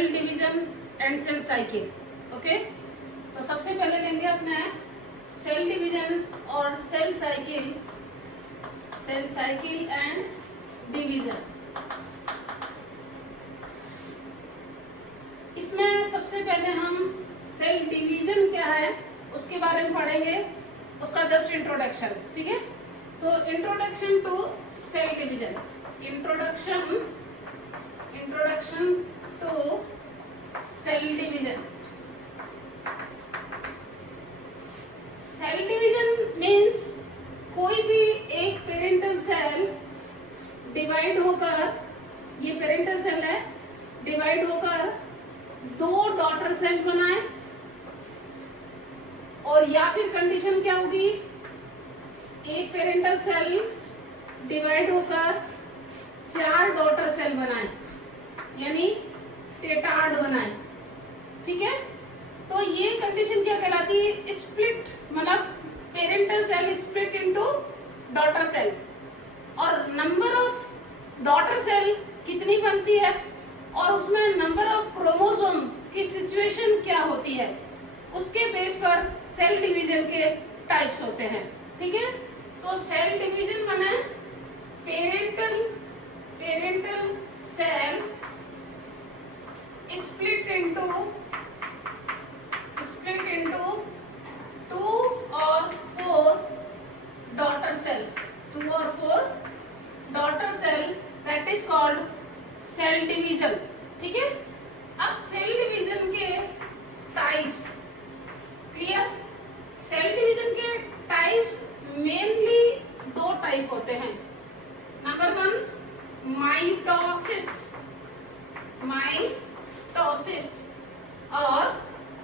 Cell division and cell cycle. Okay, तो सबसे पहले लेंगे अपने सेल डिवीजन और सेल साइकिल एंड डिवीजन। इसमें सबसे पहले हम सेल डिवीजन क्या है उसके बारे में पढ़ेंगे, उसका जस्ट इंट्रोडक्शन। ठीक है, तो introduction to cell division, introduction to cell division. Cell division means कोई भी एक पेरेंटल सेल डिवाइड होकर, ये पेरेंटल सेल है, डिवाइड होकर दो डॉटर सेल बनाए, और या फिर कंडीशन क्या होगी, एक पेरेंटल सेल डिवाइड होकर चार डॉटर सेल बनाए, यानी टेट्राड बनाए। ठीक है, तो ये कंडीशन क्या कहलाती है, स्प्लिट, मतलब parental cell split into daughter cell. और नंबर ऑफ डॉटर सेल कितनी बनती है और उसमें नंबर ऑफ क्रोमोसोम की सिचुएशन क्या होती है, उसके बेस पर सेल डिवीजन के टाइप्स होते हैं। ठीक है, तो सेल डिवीजन माने parental cell split into two और four daughter cell, that is called cell division. ठीक है, अब सेल डिवीजन के टाइप्स क्लियर। सेल डिवीजन के टाइप्स मेनली दो टाइप होते हैं। नंबर वन, माइटोसिस और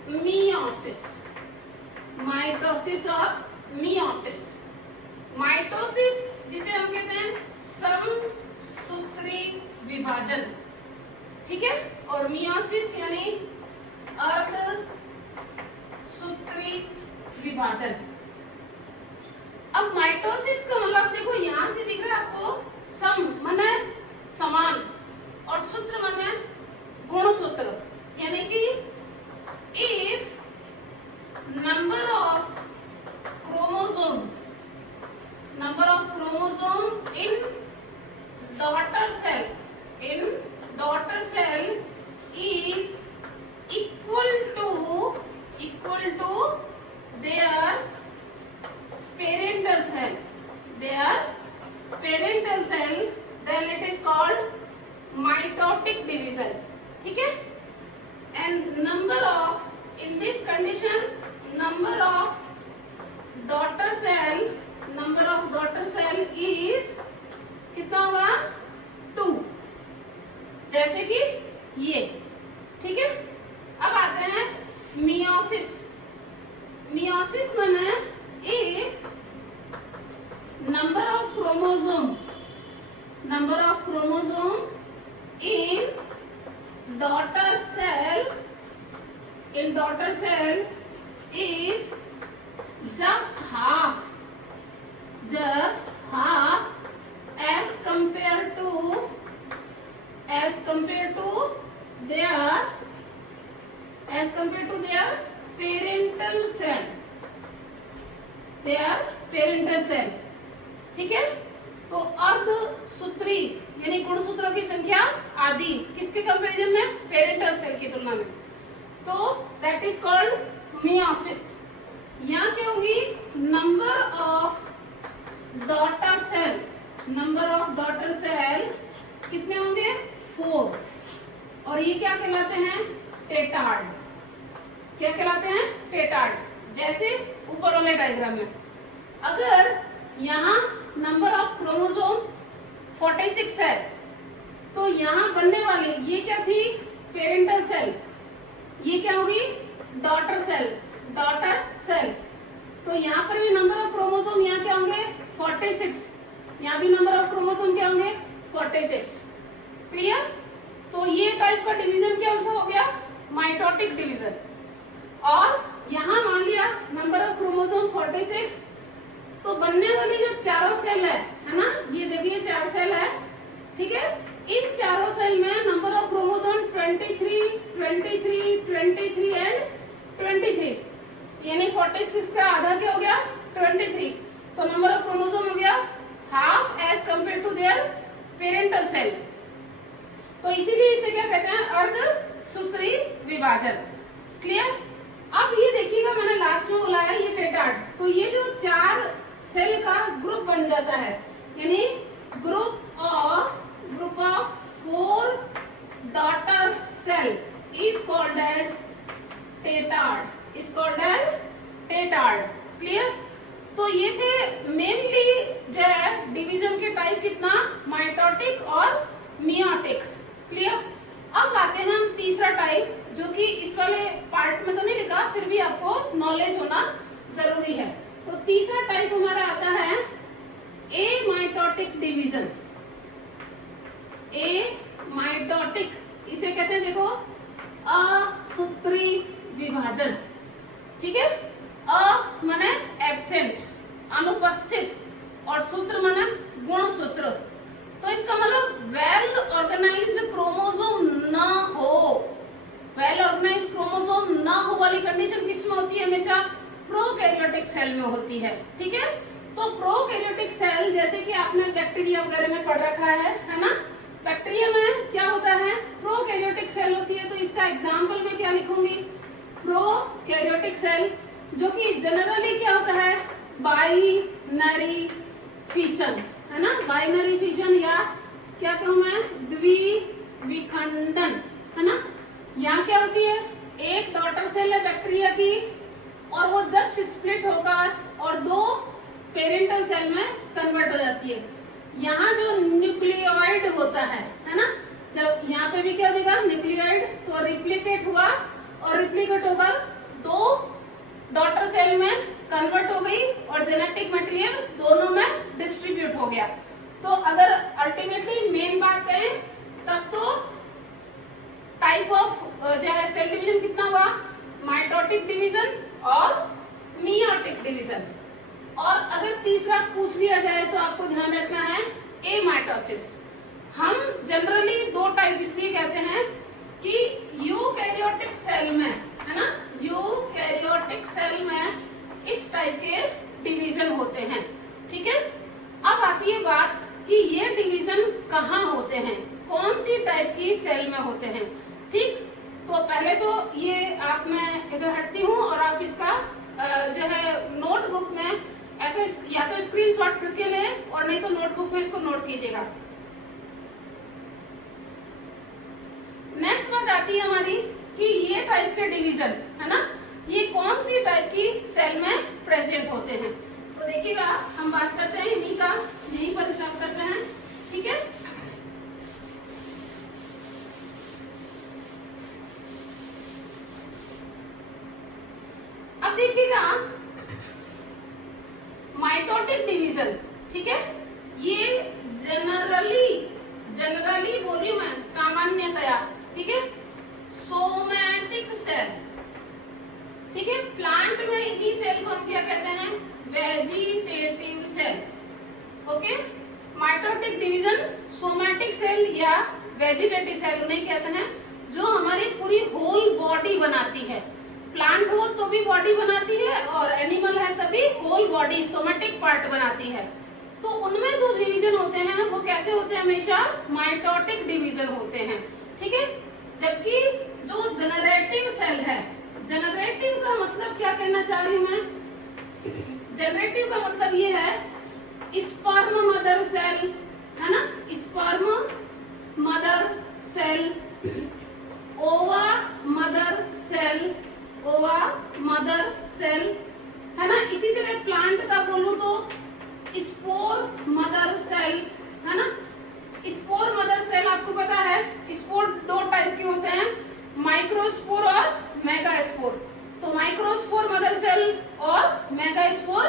मियोसिस। माइटोसिस जिसे हम कहते हैं समसूत्री विभाजन। ठीक है, और मियोसिस यानी अर्धसूत्री विभाजन। अब माइटोसिस का मतलब देखो यहां से दिख रहा है आपको, सम माने समान और सूत्र माने गुणसूत्र, यानी कि if number of chromosome in daughter cell is equal to their parental cell, then it is called mitotic division. ठीक है, and in this condition number of daughter cell is कितना होगा, 2, जैसे कि ये। ठीक है, अब आते हैं मियोसिस माने एक number of chromosome in daughter cell is just half as compared to their parental cell। ठीक है, तो अर्धसूत्री यानी गुणसूत्रों की संख्या आधी किसके कंपैरिजन में, पेरेंटल सेल की तुलना में, तो दैट इज कॉल्ड मियोसिस। यहाँ क्या होगी, नंबर ऑफ डॉटर सेल कितने होंगे, 4, और ये क्या कहलाते हैं, टेट्राड। क्या कहलाते हैं, टेट्राड। जैसे ऊपर वाले डायग्राम में अगर यहाँ नंबर ऑफ क्रोमोसोम 46 है, तो यहाँ बनने वाली ये क्या थी, पेरेंटल सेल, ये क्या होगी, डॉटर सेल। तो यहाँ पर भी नंबर ऑफ क्रोमोसोम यहाँ क्या होंगे, 46, यहाँ भी नंबर ऑफ क्रोमोसोम क्या होंगे, 46। क्लियर, तो ये टाइप का डिवीजन क्या हो गया, माइटोटिक डिवीजन। और यहाँ मान लिया नंबर ऑफ क्रोमोसोम 46, तो बनने वाली जो चारों सेल है ना, ये देखिए 4 सेल है। ठीक है, इन चारों सेल में नंबर ऑफ क्रोमोसोम 23, 23, 23 एंड 23, यानी 46 का आधा क्या हो गया 23। तो नंबर ऑफ क्रोमोसोम हो गया half as compare to their parental cell. तो इसीलिए इसे क्या कहते हैं अर्धसूत्री विभाजन। क्लियर। अब ये देखिएगा मैंने लास्ट में बोला है ये टेट्राड, तो ये जो 4 सेल का ग्रुप बन जाता है, यानी group of 4 daughter cell is called as tetrad, is called as tetrad. Clear. तो ये थे मेनली जो है डिवीजन के टाइप कितना माइटोटिक और मियोटिक। क्लियर। अब आते हैं हम तीसरा टाइप, जो कि इस वाले पार्ट में तो नहीं लिखा, फिर भी आपको नॉलेज होना जरूरी है। तो तीसरा टाइप हमारा आता है ए माइटोटिक डिवीजन। ए माइटोटिक इसे कहते हैं देखो असूत्री विभाजन। ठीक है। अ माने एब्सेंट अनुपस्थित और सूत्र माने गुणसूत्र। तो इसका मतलब वेल ऑर्गेनाइज्ड क्रोमोसोम न हो, वेल ऑर्गेनाइज्ड क्रोमोसोम न हो वाली कंडीशन किसमें होती है हमेशा प्रोकैरियोटिक सेल में होती है। ठीक है। तो प्रोकैरियोटिक सेल जैसे कि आपने बैक्टीरिया वगैरह में पढ़ रखा है ना, बैक्टीरिया में क्या होता है प्रोकैरियोटिक सेल होती है। तो इसका एग्जांपल में क्या लिखूंगी प्रोकैरियोटिक सेल, जो कि जनरली क्या होता है बाइनरी फिशन, है ना, बाइनरी फिशन या क्या कहूं मैं द्विविखंडन, है ना। यहाँ क्या होती है एक डॉटर सेल है बैक्टीरिया की और वो जस्ट स्प्लिट होकर और 2 पेरेंटल सेल में कन्वर्ट हो जाती है। यहाँ जो न्यूक्लियोइड होता है ना, जब यहाँ पे भी क्या देगा न्यूक्लियोइड, तो रिप्लिकेट हुआ और रिप्लिकेट होकर 2 डॉटर सेल में कन्वर्ट हो गई और जेनेटिक मटेरियल दोनों में डिस्ट्रीब्यूट हो गया। तो अगर अल्टीमेटली मेन बात करें तब तो टाइप ऑफ जो है सेल डिवीजन कितना हुआ माइटोटिक डिवीजन और मियोटिक डिवीजन। और अगर तीसरा पूछ लिया जाए तो आपको ध्यान रखना है एमाइटोसिस। हम जनरली 2 टाइप इसलिए कहते हैं कि यूकैरियोटिक सेल में, है ना, यूकैरियोटिक सेल में इस टाइप के डिवीजन होते हैं। ठीक है। अब आती है बात कि ये डिवीजन कहाँ होते हैं, कौन सी टाइप की सेल में होते हैं। ठीक। तो पहले तो ये आप मैं इधर हटती हूँ और आप इसका जो है नोटबुक में ऐसा या तो स्क्रीनशॉट करके लें और नहीं तो नोटबुक में इसको नोट कीजिएगा। नेक्स्ट बात आती है हमारी कि ये टाइप के डिवीजन, है ना, ये कौन सी टाइप की सेल में प्रेजेंट होते हैं। तो देखिएगा हम बात करते हैं इन्हीं का, यहीं पर हिसाब करते हैं। ठीक है। अब देखिएगा माइटोटिक डिवीजन, ठीक है, ये जनरली वॉल्यूम है सामान्यतया, ठीक है, सोमैटिक सेल। ठीक है। प्लांट में इन्हीं सेल को हम क्या कहते हैं vegetative cell. Okay. Mitotic division somatic cell या वेजिटेटिव सेल उन्हें कहते हैं जो हमारी पूरी होल बॉडी बनाती है। प्लांट हो तो भी बॉडी बनाती है और एनिमल है तभी होल बॉडी सोमैटिक पार्ट बनाती है। तो उनमें जो डिवीजन होते हैं वो कैसे होते हैं हमेशा माइटोटिक डिवीजन होते हैं। ठीक है। जबकि जो जनरेटिव सेल है, जनरेटिव का मतलब क्या कहना चाह रही हूं मैं, जनरेटिव का मतलब ये है स्पर्म मदर सेल, है ना, स्पर्म मदर सेल, ओवा मदर सेल, ओवा मदर सेल, है ना। इसी तरह प्लांट का बोलूं तो स्पोर मदर सेल, है ना। स्पोर मदर सेल आपको पता है स्पोर 2 टाइप के होते हैं, माइक्रोस्पोर और मेगास्पोर। तो माइक्रोस्पोर मदर सेल और मेगास्पोर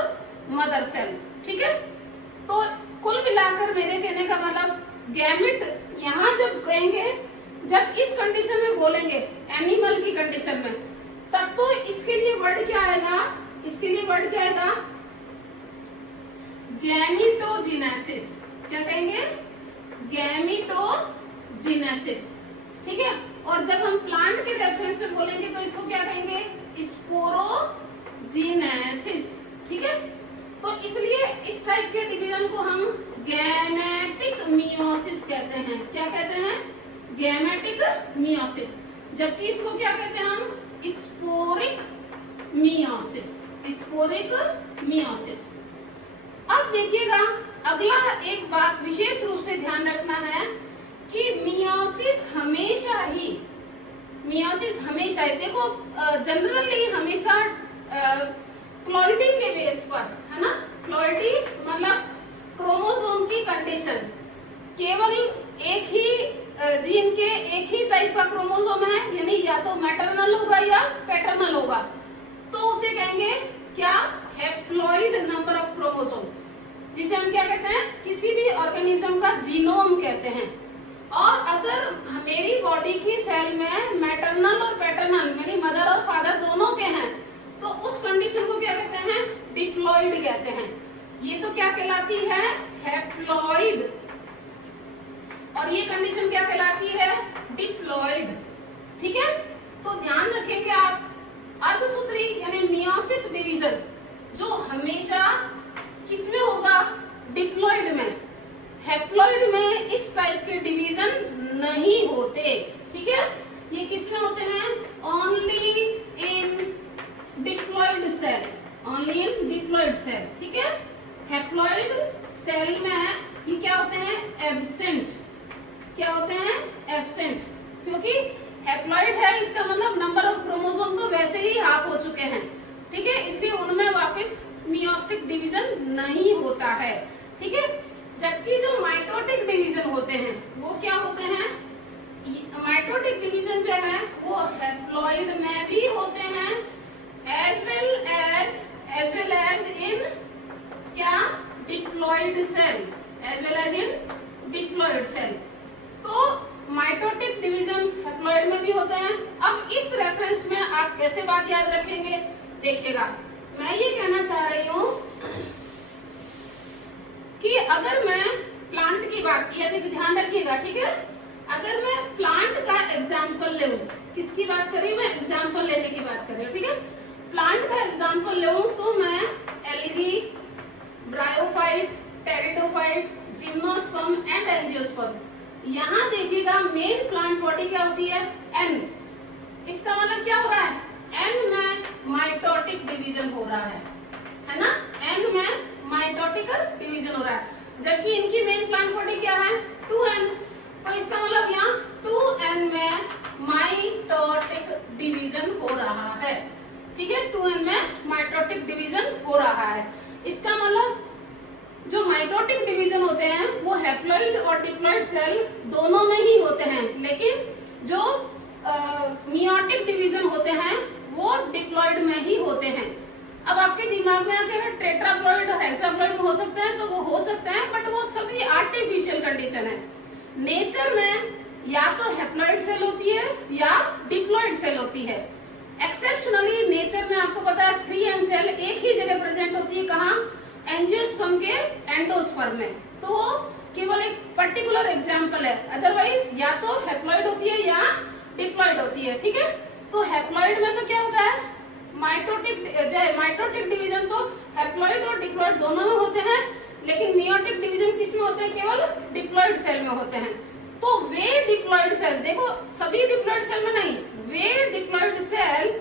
मदर सेल। ठीक है। तो कुल मिलाकर मेरे कहने का मतलब गैमेट यहाँ जब कहेंगे, जब इस कंडीशन में बोलेंगे एनिमल की कंडीशन में, तब तो इसके लिए वर्ड क्या आएगा, इसके लिए वर्ड क्या आएगा गैमिटोजेनेसिस। क्या कहेंगे गैमिटोजेनेसिस। ठीक है। और जब हम प्लांट के रेफरेंस से बोलेंगे तो इसको क्या कहेंगे, स्पोरोजीनेसिस। ठीक है, तो इसलिए इस टाइप के डिवीजन को हम गैमेटिक मियोसिस कहते हैं। क्या कहते हैं, गैमेटिक मियोसिस। जबकि इसको क्या कहते हैं हम, स्पोरिक मियोसिस, स्पोरिक मियोसिस। अब देखिएगा अगला एक बात विशेष रूप से ध्यान रखना है कि मियोसिस हमेशा ही देखो जनरली हमेशा प्लॉइडी के बेस पर, है ना, प्लॉइडी मतलब क्रोमोसोम की कंडीशन, केवल एक ही जीन के एक ही टाइप का क्रोमोसोम है, यानी या तो मैटरनल होगा या पैटर्नल होगा, तो उसे कहेंगे क्या, हैप्लॉइड नंबर ऑफ क्रोमोसोम, जिसे हम क्या कहते हैं, किसी भी ऑर्गेनिज्म का जीनोम कहते हैं। और अगर मेरी बॉडी की सेल में मैटरनल और पैटर्नल, मेरी मदर और फादर दोनों के हैं, तो उस कंडीशन को क्या कहते हैं, डिप्लॉइड कहते हैं। ये तो क्या कहलाती है, हैप्लॉइड, और ये कंडीशन क्या कहलाती है, डिप्लॉइड। ठीक है, तो ध्यान रखेंगे आप, अर्धसूत्री यानी मियोसिस डिवीजन जो हमेशा किसमें होगा, डिप्लॉइड में, हैप्लॉइड में इस टाइप के डिवीजन नहीं होते। ठीक है, ये किसमें होते हैं, only in diploid cell, only in diploid cell. ठीक है, हैप्लॉइड सेल में ये क्या होते हैं, एब्सेंट। क्या होते हैं, एब्सेंट, क्योंकि हैप्लॉइड है इसका मतलब नंबर ऑफ क्रोमोसोम तो वैसे ही हाफ हो चुके हैं। ठीक है, इसलिए उनमें वापस मियोटिक डिवीजन नहीं होता है। ठीक है, जबकि जो माइटोटिक डिवीजन होते हैं वो क्या होते हैं, माइटोटिक डिवीजन जो है वो हैप्लॉइड में भी होते हैं, एज वेल एज इन क्या, diploid cell, as well as in diploid cell. तो माइटोटिक डिवीजन हैप्लॉइड में भी होते हैं। अब इस रेफरेंस में आप कैसे बात याद रखेंगे, देखिएगा मैं ये कहना चाह रही हूँ कि अगर मैं प्लांट की बात की, यदि ध्यान रखिएगा, ठीक है, अगर मैं प्लांट का एग्जाम्पल ले, किसकी बात करी, मैं एग्जाम्पल लेने की बात कर रही हूँ। ठीक है, प्लांट का एग्जाम्पल ले तो मैं algae, bryophyte, pteridophyte, gymnosperm and angiosperm, यहाँ देखिएगा मेन प्लांट बॉडी क्या होती है, एन। इसका मतलब क्या हो रहा है, एन में माइटोटिक डिवीजन हो रहा है ना, एन में माइटोटिक डिवीजन हो रहा है, जबकि इनकी मेन प्लांट बॉडी क्या है, 2n। तो इसका मतलब यहाँ 2n में माइटोटिक डिवीजन हो रहा है। ठीक है, 2n में माइटोटिक डिवीजन हो रहा है। इसका मतलब जो माइटोटिक डिवीजन होते हैं वो हैप्लॉइड और डिप्लॉइड सेल दोनों में ही होते हैं, लेकिन जो मियोटिक डिवीजन होते हैं वो डिप्लॉइड में ही होते हैं। अब आपके दिमाग में अगर टेट्राप्लॉइड और हेक्साप्लॉइड हो सकते हैं तो वो हो सकते हैं, बट वो सभी आर्टिफिशियल कंडीशन है। नेचर में या तो हैप्लॉइड सेल होती है या डिप्लॉइड सेल होती है। एक्सेप्शनली नेचर में आपको पता है 3n सेल एक ही जगह प्रेजेंट होती है, कहाँ, एंजियोस्पर्म के एंडोस्पर्म में। तो वो केवल एक पर्टिकुलर एग्जाम्पल है, अदरवाइज या तो हैप्लॉइड होती है या डिप्लॉइड होती है। ठीक है, तो हैप्लॉइड में तो क्या होता है, माइटोटिक डिवीजन तो हैप्लॉइड और डिप्लॉइड दोनों में होते हैं, लेकिन मियोटिक डिवीजन किस में होते हैं, केवल डिप्लॉइड सेल में होते हैं। तो वे डिप्लॉइड सेल, देखो सभी डिप्लॉइड सेल में नहीं, वे डिप्लॉइड सेल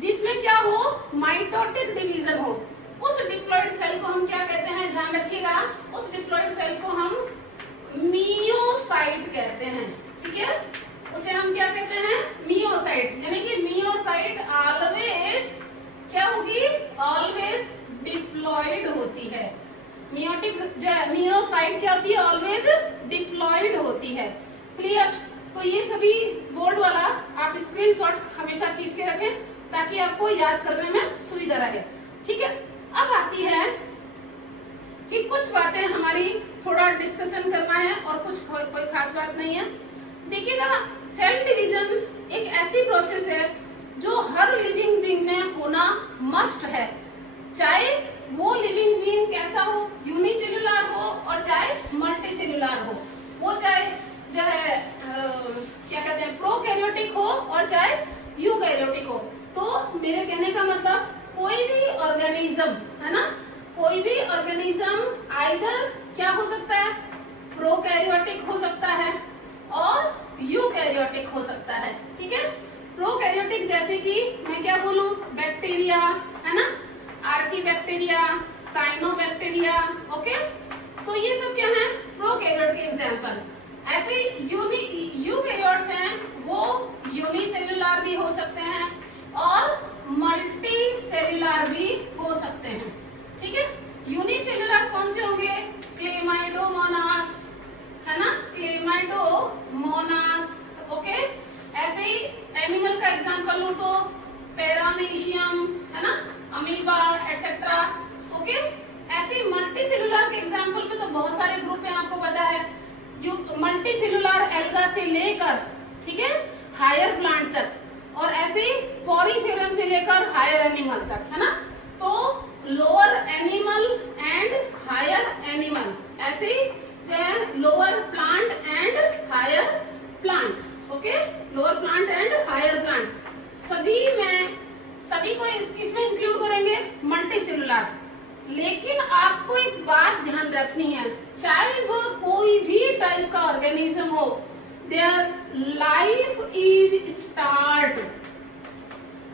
जिसमें क्या हो, माइटोटिक डिवीजन हो, उस डिप्लॉइड सेल को हम क्या कहते हैं, ध्यान रखिएगा, उस डिप्लॉइड सेल को हम मियोसाइट कहते हैं। ठीक है, उसे हम क्या कहते हैं, मियोसाइट, यानी कि मियोसाइट ऑलवेज क्या होगी, ऑलवेज डिप्लॉइड होती है। मियोसाइट क्या होती है, ऑलवेज डिप्लॉइड होती है। क्लियर, तो ये सभी बोर्ड वाला आप स्क्रीनशॉट हमेशा खींच के रखें ताकि आपको याद करने में सुविधा रहे। ठीक है, अब आती है कि कुछ बातें हमारी थोड़ा डिस्कशन करना है और कुछ कोई खास बात नहीं है। देखिएगा, सेल डिवीजन एक ऐसी प्रोसेस है जो हर लिविंग बीइंग में होना मस्ट है, चाहे वो लिविंग बीइंग कैसा हो, यूनिसेल्युलर हो और चाहे मल्टीसेल्युलर हो, वो चाहे जो है क्या कहते हैं, प्रो प्रोकैरियोटिक हो और चाहे यूकैरियोटिक हो। तो मेरे कहने का मतलब कोई भी ऑर्गेनिज्म है ना, कोई भी ऑर्गेनिज्म आइदर क्या हो सकता है, प्रोकैरियोटिक हो सकता है और यूकैरियोटिक हो सकता है। ठीक है, प्रोकैरियोटिक जैसे कि मैं क्या बोलूं, बैक्टीरिया है ना, आर्कीबैक्टीरिया, साइनोबैक्टीरिया। ओके, तो ये सब क्या है, प्रोकैरियोट के एग्जांपल। ऐसे यूकैरियोट्स हैं वो यूनिसेलुलर भी हो सकते हैं और मल्टी सेलुलर भी हो सकते हैं। ठीक है, यूनिसेलुलर कौन से होंगे, क्लेमाइडोमोनास है ना, क्लेमाइडोमोनास। ओके, ऐसे ही एनिमल का एग्जांपल लूं तो पैरामीशियम है ना, अमीबा एटसेट्रा। ओके, ऐसे मल्टी सेलुलर के एग्जांपल में तो बहुत सारे ग्रुप हैं, आपको पता है। मल्टी सेलुलर एल्गा से लेकर, ठीक है, हायर प्लांट तक, और ऐसे पॉरीफेरन से लेकर हायर एनिमल तक, है ना। तो lower animal and higher animal, ऐसे जो है lower plant and higher plant. Okay, lower plant and higher plant, सभी को इसमें इंक्लूड करेंगे, मल्टी सेलुलर। लेकिन आपको एक बात ध्यान रखनी है, चाहे वो कोई भी टाइप का ऑर्गेनिज्म हो, their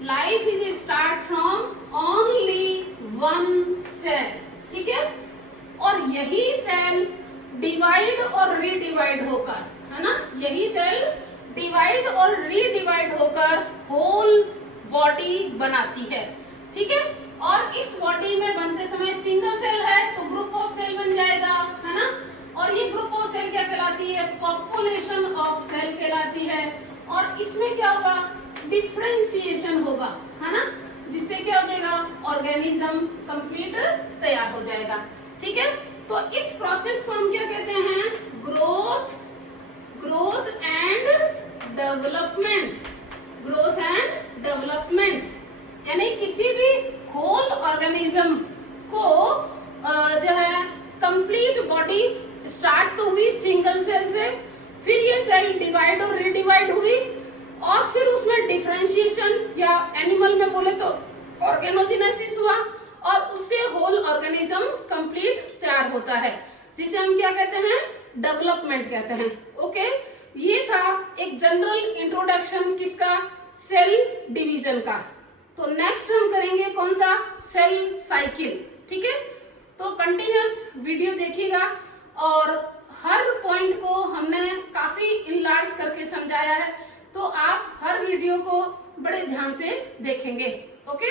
life is start from only one cell. ठीक है, और यही सेल डिवाइड और रीडिवाइड होकर, है ना, यही सेल डिवाइड और रीडिवाइड होकर होल बॉडी बनाती है। ठीक है, और इस बॉडी में बनते समय सिंगल सेल है तो ग्रुप ऑफ सेल बन जाएगा, है ना। और ये ग्रुप ऑफ सेल क्या कहलाती है, पॉपुलेशन ऑफ सेल कहलाती है। और इसमें क्या होगा, डिफरेंशिएशन होगा, है ना, जिससे क्या हो जाएगा, ऑर्गेनिज्म कंप्लीट तैयार हो जाएगा। ठीक है, तो इस प्रोसेस को हम क्या कहते हैं, ग्रोथ एंड डेवलपमेंट। यानी किसी भी होल ऑर्गेनिज्म को जो है कंप्लीट बॉडी स्टार्ट तो हुई सिंगल सेल से, फिर ये सेल डिवाइड और रीडिवाइड हुई, और फिर उसमें डिफरेंशिएशन, या एनिमल में बोले तो ऑर्गेनोजेनेसिस हुआ, और उससे होल ऑर्गेनिज्म कंप्लीट तैयार होता है, जिसे हम क्या कहते हैं, डेवलपमेंट कहते हैं। ओके, ये था एक जनरल इंट्रोडक्शन किसका, सेल डिवीजन का। तो नेक्स्ट हम करेंगे कौन सा, सेल साइकिल। ठीक है, तो कंटिन्यूअस वीडियो देखिएगा, और हर पॉइंट को हमने काफी इनलार्ज करके समझाया है, तो आप हर वीडियो को बड़े ध्यान से देखेंगे। ओके।